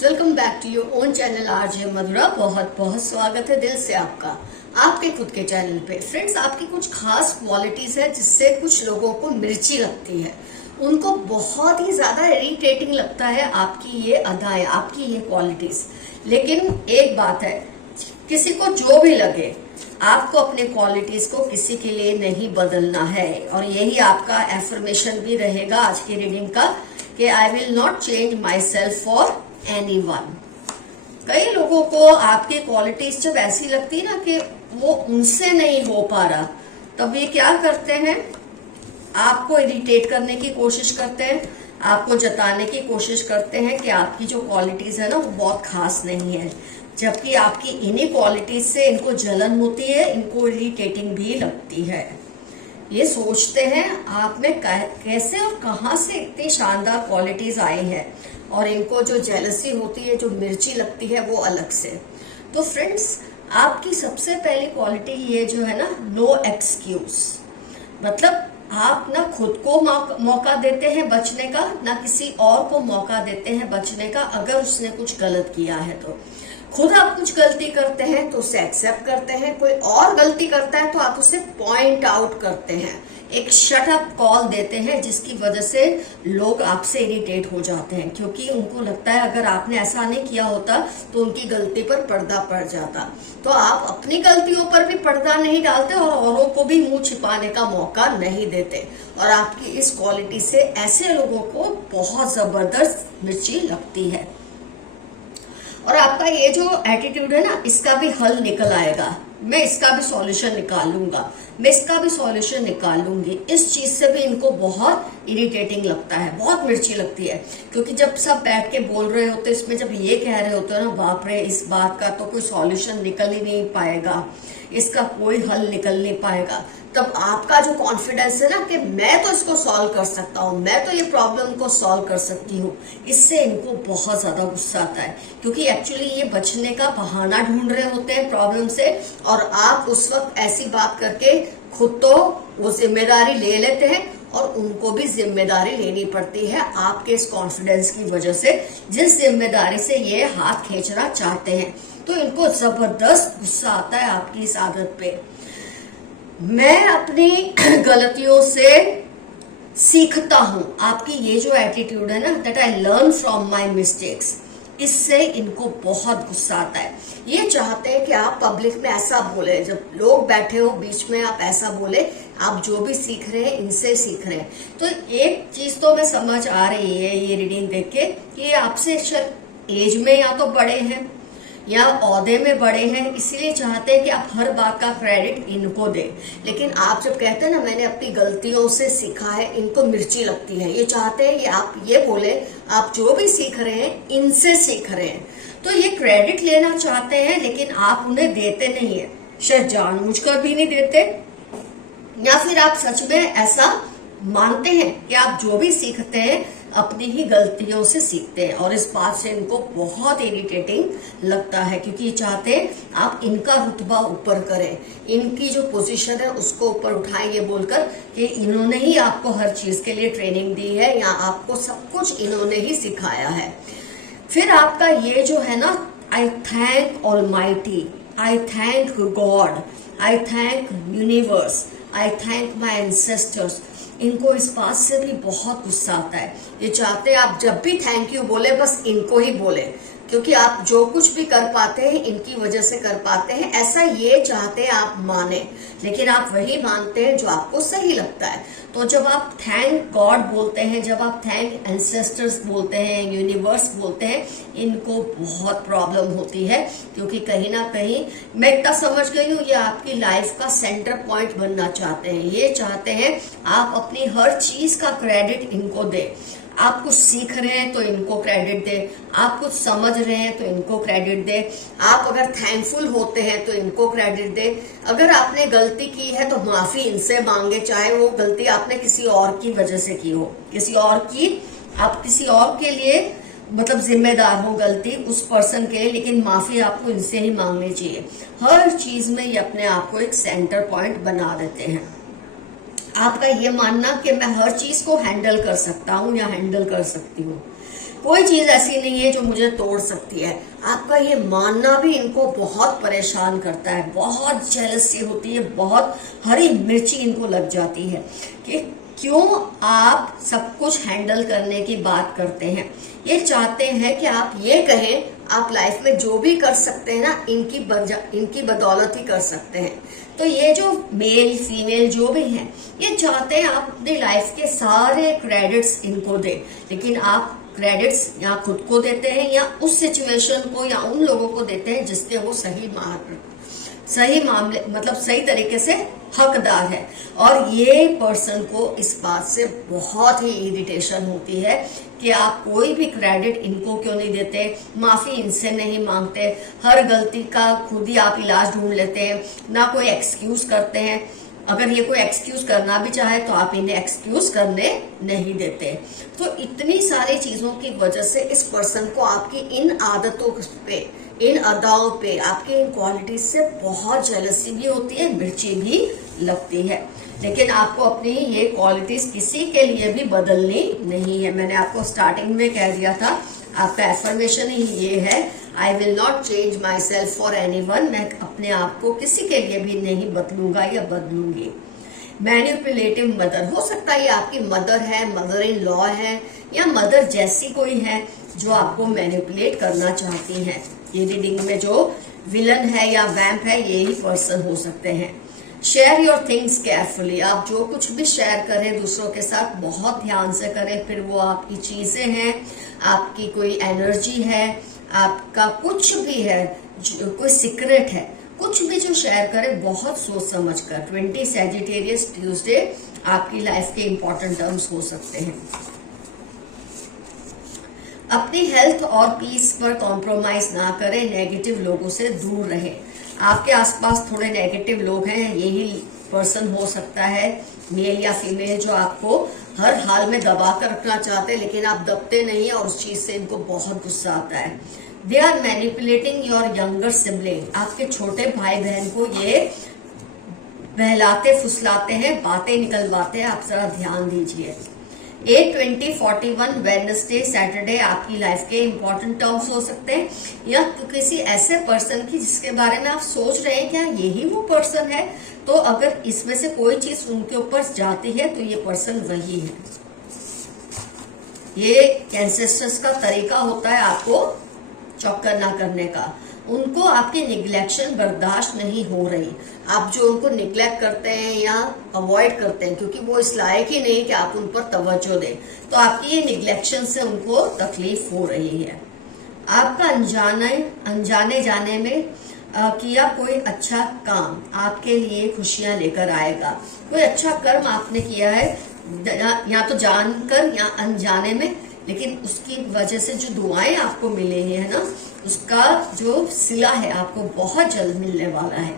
Friends, welcome back to your own channel RJ Madhura. बहुत बहुत स्वागत है दिल से आपका आपके खुद के चैनल पे। फ्रेंड्स, आपकी कुछ खास क्वालिटीज है जिससे कुछ लोगों को मिर्ची लगती है, उनको बहुत ही ज्यादा इरिटेटिंग लगता है आपकी ये अदाएं, आपकी ये क्वालिटीज। लेकिन एक बात है, किसी को जो भी लगे, आपको अपने क्वालिटीज को किसी के लिए नहीं बदलना है। और यही आपका एफर्मेशन भी रहेगा आज की रीडिंग का कि I will not change my self for anyone. कई लोगों को आपकी क्वालिटीज जब ऐसी लगती है ना कि वो उनसे नहीं हो पा रहा, तब ये क्या करते हैं, आपको इरिटेट करने की कोशिश करते हैं, आपको जताने की कोशिश करते हैं कि आपकी जो क्वालिटीज है ना वो बहुत खास नहीं है, जबकि आपकी इन्हीं क्वालिटीज से इनको जलन होती है, इनको इरिटेटिंग भी लगती है। ये सोचते हैं आप में कैसे और कहां से इतनी शानदार क्वालिटीज आई हैं, और इनको जो जेलसी होती है, जो मिर्ची लगती है, वो अलग से। तो फ्रेंड्स, आपकी सबसे पहली क्वालिटी ये जो है ना, नो एक्सक्यूज। मतलब आप ना खुद को मौका देते हैं बचने का, ना किसी और को मौका देते हैं बचने का। अगर उसने कुछ गलत किया है तो खुद आप कुछ गलती करते हैं तो उसे एक्सेप्ट करते हैं, कोई और गलती करता है तो आप उसे पॉइंट आउट करते हैं, एक शट अप कॉल देते हैं, जिसकी वजह से लोग आपसे इरिटेट हो जाते हैं, क्योंकि उनको लगता है अगर आपने ऐसा नहीं किया होता तो उनकी गलती पर पर्दा पड़ जाता। तो आप अपनी गलतियों पर भी पर्दा नहीं डालते और औरों को भी मुंह छिपाने का मौका नहीं देते। और आपकी इस क्वालिटी से ऐसे लोगों को बहुत जबरदस्त मिर्ची लगती है। और आपका ये जो एटीट्यूड है ना, इसका भी हल निकल आएगा। मैं इसका भी सॉल्यूशन निकालूंगा, मैं इसका भी सॉल्यूशन निकालूंगी। इस चीज से भी इनको बहुत इरिटेटिंग लगता है, बहुत मिर्ची लगती है। क्योंकि जब सब बैठ के बोल रहे होते, इसमें जब ये कह रहे होते हैं ना, बाप रे, इस बात का तो कोई सॉल्यूशन निकल ही नहीं पाएगा, इसका कोई हल निकल नहीं पाएगा, तब आपका जो कॉन्फिडेंस है ना कि मैं तो इसको सॉल्व कर सकता हूँ, मैं तो ये प्रॉब्लम को सॉल्व कर सकती हूँ, इससे इनको बहुत ज्यादा गुस्सा आता है। क्योंकि एक्चुअली ये बचने का बहाना ढूंढ रहे होते हैं प्रॉब्लम से, और आप उस वक्त ऐसी बात करके खुद तो वो जिम्मेदारी ले लेते हैं और उनको भी जिम्मेदारी लेनी पड़ती है आपके इस कॉन्फिडेंस की वजह से, जिस जिम्मेदारी से ये हाथ खींचना चाहते हैं। तो इनको जबरदस्त गुस्सा आता है आपकी इस आदत पे। मैं अपनी गलतियों से सीखता हूं, आपकी ये जो एटीट्यूड है ना, that I learn from my mistakes, इससे इनको बहुत गुस्सा आता है। ये चाहते हैं कि आप पब्लिक में ऐसा बोले, जब लोग बैठे हो बीच में आप ऐसा बोले, आप जो भी सीख रहे हैं इनसे सीख रहे हैं। तो एक चीज तो मैं समझ आ रही है ये रीडिंग देख के कि ये आपसे एज में या तो बड़े हैं या ओहदे में बड़े हैं, इसीलिए चाहते हैं कि आप हर बात का क्रेडिट इनको दें। लेकिन आप जब कहते हैं ना मैंने अपनी गलतियों से सीखा है, इनको मिर्ची लगती है। ये चाहते हैं कि आप ये बोले, आप जो भी सीख रहे हैं इनसे सीख रहे हैं। तो ये क्रेडिट लेना चाहते हैं, लेकिन आप उन्हें देते नहीं है, शायद जानबूझकर भी नहीं देते, या फिर आप सच में ऐसा मानते हैं कि आप जो भी सीखते हैं अपनी ही गलतियों से सीखते हैं। और इस बात से इनको बहुत इरिटेटिंग लगता है, क्योंकि ये चाहते हैं आप इनका रुतबा ऊपर करें, इनकी जो पोजीशन है उसको ऊपर उठाएं, ये बोलकर कि इन्होंने ही आपको हर चीज के लिए ट्रेनिंग दी है, या आपको सब कुछ इन्होंने ही सिखाया है। फिर आपका ये जो है ना, आई thank almighty, I thank God, I thank universe, I thank my ancestors, इनको इस बात से भी बहुत गुस्सा आता है। ये चाहते हैं आप जब भी थैंक यू बोले बस इनको ही बोले, क्योंकि आप जो कुछ भी कर पाते हैं इनकी वजह से कर पाते हैं, ऐसा ये चाहते हैं आप माने। लेकिन आप वही मानते हैं जो आपको सही लगता है। तो जब आप थैंक गॉड बोलते हैं, जब आप थैंक एंसेस्टर्स बोलते हैं, यूनिवर्स बोलते हैं, इनको बहुत प्रॉब्लम होती है, क्योंकि कहीं ना कहीं मैं इतना समझ गई हूँ, ये आपकी लाइफ का सेंटर पॉइंट बनना चाहते हैं। ये चाहते हैं आप अपनी हर चीज का क्रेडिट इनको दें। आप कुछ सीख रहे हैं तो इनको क्रेडिट दे, आप कुछ समझ रहे हैं तो इनको क्रेडिट दे, आप अगर थैंकफुल होते हैं तो इनको क्रेडिट दे, अगर आपने गलती की है तो माफी इनसे मांगे, चाहे वो गलती आपने किसी और की वजह से की हो, किसी और की, आप किसी और के लिए मतलब जिम्मेदार हो गलती उस पर्सन के लिए, लेकिन माफी आपको इनसे ही मांगनी चाहिए। हर चीज में ये अपने आप को एक सेंटर पॉइंट बना देते हैं। आपका ये मानना कि मैं हर चीज को हैंडल कर सकता हूँ या हैंडल कर सकती हूँ, कोई चीज ऐसी नहीं है जो मुझे तोड़ सकती है। आपका ये मानना भी इनको बहुत परेशान करता है, बहुत जेलसी होती है, बहुत हरी मिर्ची इनको लग जाती है कि क्यों आप सब कुछ हैंडल करने की बात करते हैं। ये चाहते हैं कि आप ये कहें आप लाइफ में जो भी कर सकते हैं ना, इनकी बदौलत ही कर सकते हैं। तो ये जो मेल फीमेल जो भी हैं, ये चाहते हैं आप अपनी लाइफ के सारे क्रेडिट्स इनको दें, लेकिन आप क्रेडिट्स या खुद को देते हैं या उस सिचुएशन को या उन लोगों को देते हैं जिसके वो सही मामले मतलब सही तरीके से हकदार है। और ये पर्सन को इस बात से बहुत ही इरिटेशन होती है कि आप कोई भी क्रेडिट इनको क्यों नहीं देते, माफी इनसे नहीं मांगते, हर गलती का खुद ही आप इलाज ढूंढ लेते हैं, ना कोई एक्सक्यूज करते हैं। अगर ये कोई एक्सक्यूज करना भी चाहे तो आप इन्हें एक्सक्यूज करने नहीं देते। तो इतनी सारी चीजों की वजह से इस पर्सन को आपकी इन आदतों पे, इन अदाओं पे, आपके इन क्वालिटीज से बहुत जेलसी भी होती है, मिर्ची भी लगती है। लेकिन आपको अपनी ये क्वालिटीज किसी के लिए भी बदलनी नहीं है। मैंने आपको स्टार्टिंग में कह दिया था, आपका एफर्मेशन ही ये है, I will not change my self for any one. मैं अपने आप को किसी के लिए भी नहीं बदलूंगा या बदलूंगी। मैनिपुलेटिव मदर, हो सकता है ये आपकी मदर है, मदर इन लॉ है, या मदर जैसी कोई है जो आपको मैनिपुलेट करना चाहती है। ये रीडिंग में जो विलन है या वैम्प है, यही पर्सन हो सकते हैं। शेयर योर थिंग्स केयरफुली, आप जो कुछ भी शेयर करें दूसरों के साथ बहुत ध्यान से करें। फिर वो आपकी चीजें हैं, आपकी कोई एनर्जी है, आपका कुछ भी है, कोई सीक्रेट है, कुछ भी जो शेयर करें बहुत सोच समझ कर। 20 सैजिटेरियस ट्यूसडे आपकी लाइफ के इंपॉर्टेंट टर्म्स हो सकते हैं। अपनी हेल्थ और पीस पर कॉम्प्रोमाइज ना करें, नेगेटिव लोगों से दूर रहें। आपके आसपास थोड़े नेगेटिव लोग हैं, यही पर्सन हो सकता है, मेल या फीमेल, जो आपको हर हाल में दबा कर रखना चाहते हैं, लेकिन आप दबते नहीं है और उस चीज से इनको बहुत गुस्सा आता है। They are manipulating your younger sibling, आपके छोटे भाई बहन को ये बहलाते फुसलाते हैं, बातें निकलवाते हैं, आप जरा ध्यान दीजिए। 8, 20, 41 वेडनेसडे सैटरडे आपकी लाइफ के इंपॉर्टेंट टर्म्स हो सकते हैं, या किसी ऐसे पर्सन की जिसके बारे में आप सोच रहे हैं क्या यही वो पर्सन है। तो अगर इसमें से कोई चीज उनके ऊपर जाती है तो ये पर्सन वही है। ये एंसेस्टर्स का तरीका होता है आपको चौक्कर ना करने का। उनको आपकी निग्लेक्शन बर्दाश्त नहीं हो रही, आप जो उनको निग्लेक्ट करते हैं या अवॉइड करते हैं, क्योंकि वो इस लायक ही नहीं कि आप उन पर तवज्जो दें, तो आपकी ये निग्लेक्शन से उनको तकलीफ हो रही है। आपका अनजाने जाने में किया कोई अच्छा काम आपके लिए खुशियां लेकर आएगा। कोई अच्छा कर्म आपने किया है, या तो जानकर या अनजाने में, लेकिन उसकी वजह से जो दुआएं आपको मिले हैं ना, उसका जो सिला है आपको बहुत जल्द मिलने वाला है।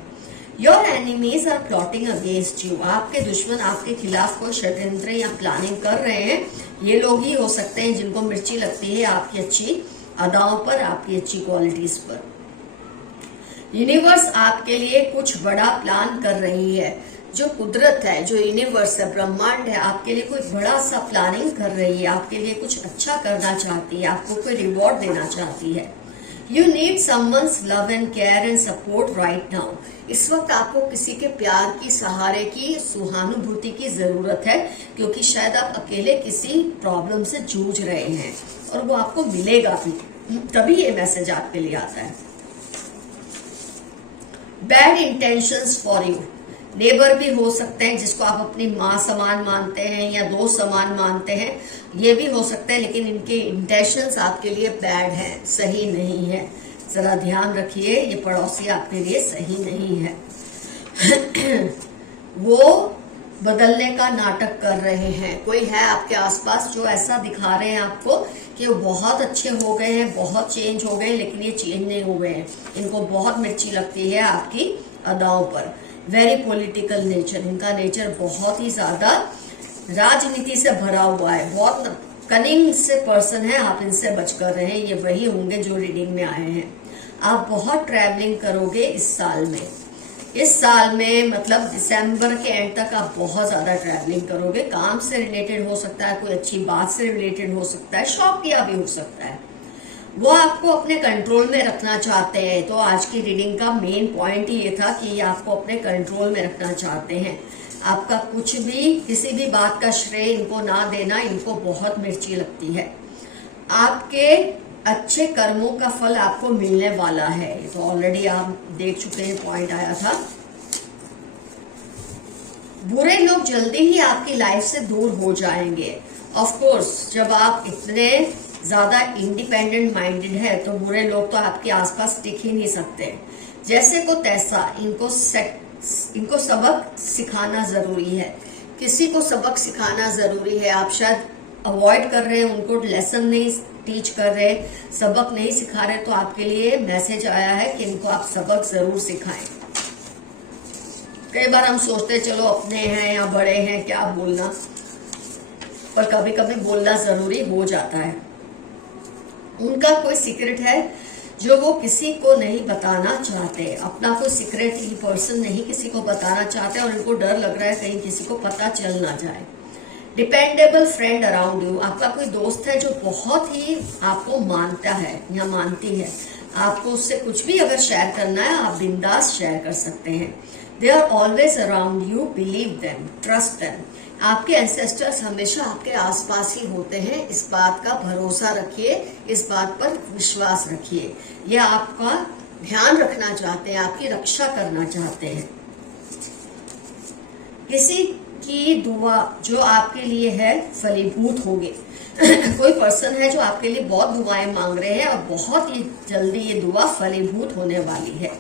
Your enemies are plotting against you, आपके दुश्मन आपके खिलाफ कोई षड्यंत्र या प्लानिंग कर रहे हैं। ये लोग ही हो सकते हैं जिनको मिर्ची लगती है आपकी अच्छी अदाओं पर, आपकी अच्छी क्वालिटीज पर। यूनिवर्स आपके लिए कुछ बड़ा प्लान कर रही है। जो कुदरत है, जो यूनिवर्स है, ब्रह्मांड है, आपके लिए कोई बड़ा सा प्लानिंग कर रही है, आपके लिए कुछ अच्छा करना चाहती है, आपको कोई रिवॉर्ड देना चाहती है। You need someone's love and care and support right now, इस वक्त आपको किसी के प्यार की, सहारे की, सहानुभूति की जरूरत है, क्योंकि शायद आप अकेले किसी प्रॉब्लम से जूझ रहे हैं और वो आपको मिलेगा भी, तभी ये मैसेज आपके लिए आता है। Bad intentions for you, neighbour भी हो सकते हैं जिसको आप अपनी माँ समान मानते हैं या दोस्त समान मानते हैं, ये भी हो सकते हैं, लेकिन इनके इंटेंशंस आपके लिए बैड हैं, सही नहीं है। जरा ध्यान रखिए, ये पड़ोसी आपके लिए सही नहीं है। वो बदलने का नाटक कर रहे हैं। कोई है आपके आसपास जो ऐसा दिखा रहे हैं आपको कि वो बहुत अच्छे हो गए हैं, बहुत चेंज हो गए, लेकिन ये चेंज नहीं हुए हैं। इनको बहुत मिर्ची लगती है आपकी अदाओं पर। वेरी पॉलिटिकल नेचर, इनका नेचर बहुत ही ज्यादा राजनीति से भरा हुआ है, बहुत कनिंग से पर्सन है, आप इनसे बच कर रहे हैं। ये वही होंगे जो रीडिंग में आए हैं। आप बहुत ट्रैवलिंग करोगे इस साल में, इस साल में मतलब दिसंबर के एंड तक आप बहुत ज्यादा ट्रैवलिंग करोगे। काम से रिलेटेड हो सकता है, कोई अच्छी बात से रिलेटेड हो सकता है, शौक किया भी हो सकता है, वो आपको अपने कंट्रोल में रखना चाहते हैं। तो आज की रीडिंग का मेन पॉइंट ही ये था कि ये आपको अपने कंट्रोल में रखना चाहते हैं। आपका कुछ भी, किसी भी बात का श्रेय इनको ना देना, इनको बहुत मिर्ची लगती है। आपके अच्छे कर्मों का फल आपको मिलने वाला है, ये तो ऑलरेडी आप देख चुके हैं, पॉइंट आया था। बुरे लोग जल्दी ही आपकी लाइफ से दूर हो जाएंगे। ऑफ कोर्स जब आप इतने ज्यादा इंडिपेंडेंट माइंडेड है तो बुरे लोग तो आपके आसपास टिक ही नहीं सकते। जैसे को तैसा इनको सबक सिखाना जरूरी है, किसी को सबक सिखाना जरूरी है। आप शायद अवॉइड कर रहे हैं, उनको लेसन नहीं टीच कर रहे, सबक नहीं सिखा रहे, तो आपके लिए मैसेज आया है कि इनको आप सबक जरूर सिखाएं। कई बार हम सोचते हैं चलो अपने हैं या बड़े हैं क्या बोलना, पर कभी कभी बोलना जरूरी हो जाता है। उनका कोई सीक्रेट है जो वो किसी को नहीं बताना चाहते, अपना कोई सीक्रेट ही पर्सन नहीं किसी को बताना चाहते, और इनको डर लग रहा है कहीं किसी को पता चल ना जाए। डिपेंडेबल फ्रेंड अराउंड यू, आपका कोई दोस्त है जो बहुत ही आपको मानता है या मानती है। आपको उससे कुछ भी अगर शेयर करना है आप बिंदास शेयर कर सकते हैं। They are always around you, believe them, trust them. आपके एंसेस्टर्स हमेशा आपके आसपास ही होते हैं, इस बात का भरोसा रखिए, इस बात पर विश्वास रखिए। ये आपका ध्यान रखना चाहते हैं, आपकी रक्षा करना चाहते हैं। किसी की दुआ जो आपके लिए है फलीभूत होगी। कोई पर्सन है जो आपके लिए बहुत दुआएं मांग रहे हैं और बहुत ही जल्दी ये दुआ फलीभूत होने वाली है।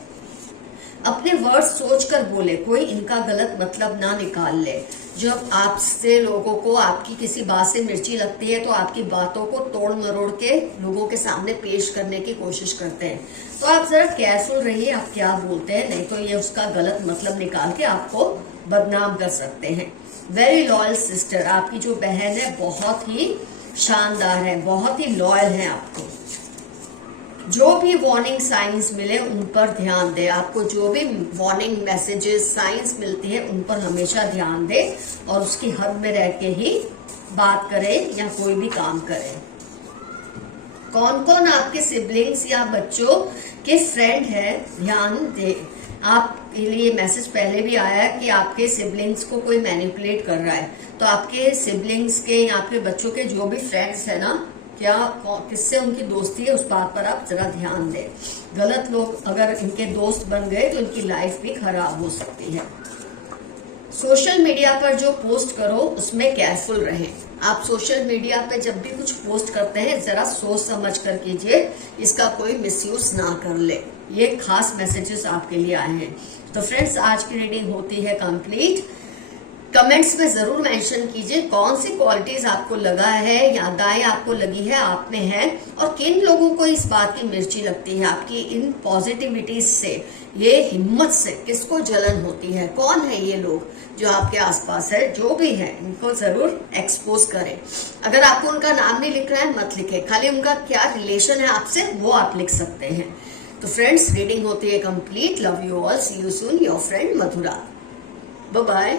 अपने वर्ड सोच कर बोले, कोई इनका गलत मतलब ना निकाल ले। जब आपसे लोगों को आपकी किसी बात से मिर्ची लगती है तो आपकी बातों को तोड़ मरोड़ के लोगों के सामने पेश करने की कोशिश करते हैं। तो आप जरा केयरफुल रहिए आप क्या बोलते हैं, नहीं तो ये उसका गलत मतलब निकाल के आपको बदनाम कर सकते हैं। वेरी लॉयल सिस्टर, आपकी जो बहन है बहुत ही शानदार है, बहुत ही लॉयल है आपको। जो भी वार्निंग साइंस मिले उन पर ध्यान दे, आपको जो भी वार्निंग मैसेजेस साइंस मिलती है उन पर हमेशा ध्यान दे और उसकी हद में रह के ही बात करें या कोई भी काम करें। कौन कौन आपके सिबलिंग्स या बच्चों के फ्रेंड है ध्यान दे। आपके लिए मैसेज पहले भी आया है कि आपके सिबलिंग्स को कोई मैनिपुलेट कर रहा है, तो आपके सिबलिंग्स के या आपके बच्चों के जो भी फ्रेंड्स है ना, क्या किससे उनकी दोस्ती है उस बात पर आप जरा ध्यान दें। गलत लोग अगर इनके दोस्त बन गए तो इनकी लाइफ भी खराब हो सकती है। सोशल मीडिया पर जो पोस्ट करो उसमें केयरफुल रहें। आप सोशल मीडिया पे जब भी कुछ पोस्ट करते हैं जरा सोच समझ कर कीजिए, इसका कोई मिसयूज ना कर ले। ये खास मैसेजेस आपके लिए आए हैं। तो फ्रेंड्स आज की रीडिंग होती है कंप्लीट। कमेंट्स में जरूर मेंशन कीजिए कौन सी क्वालिटीज आपको लगा है या अदाएं आपको लगी है आप में है, और किन लोगों को इस बात की मिर्ची लगती है आपकी इन पॉजिटिविटीज से, ये हिम्मत से किसको जलन होती है, कौन है ये लोग जो आपके आसपास है, जो भी है इनको जरूर एक्सपोज करें। अगर आपको उनका नाम नहीं लिख रहा है मत लिखे, खाली उनका क्या रिलेशन है आपसे वो आप लिख सकते हैं। तो फ्रेंड्स रीडिंग होती है complete. Love you all, see you soon, your friend Madhura. Bye bye.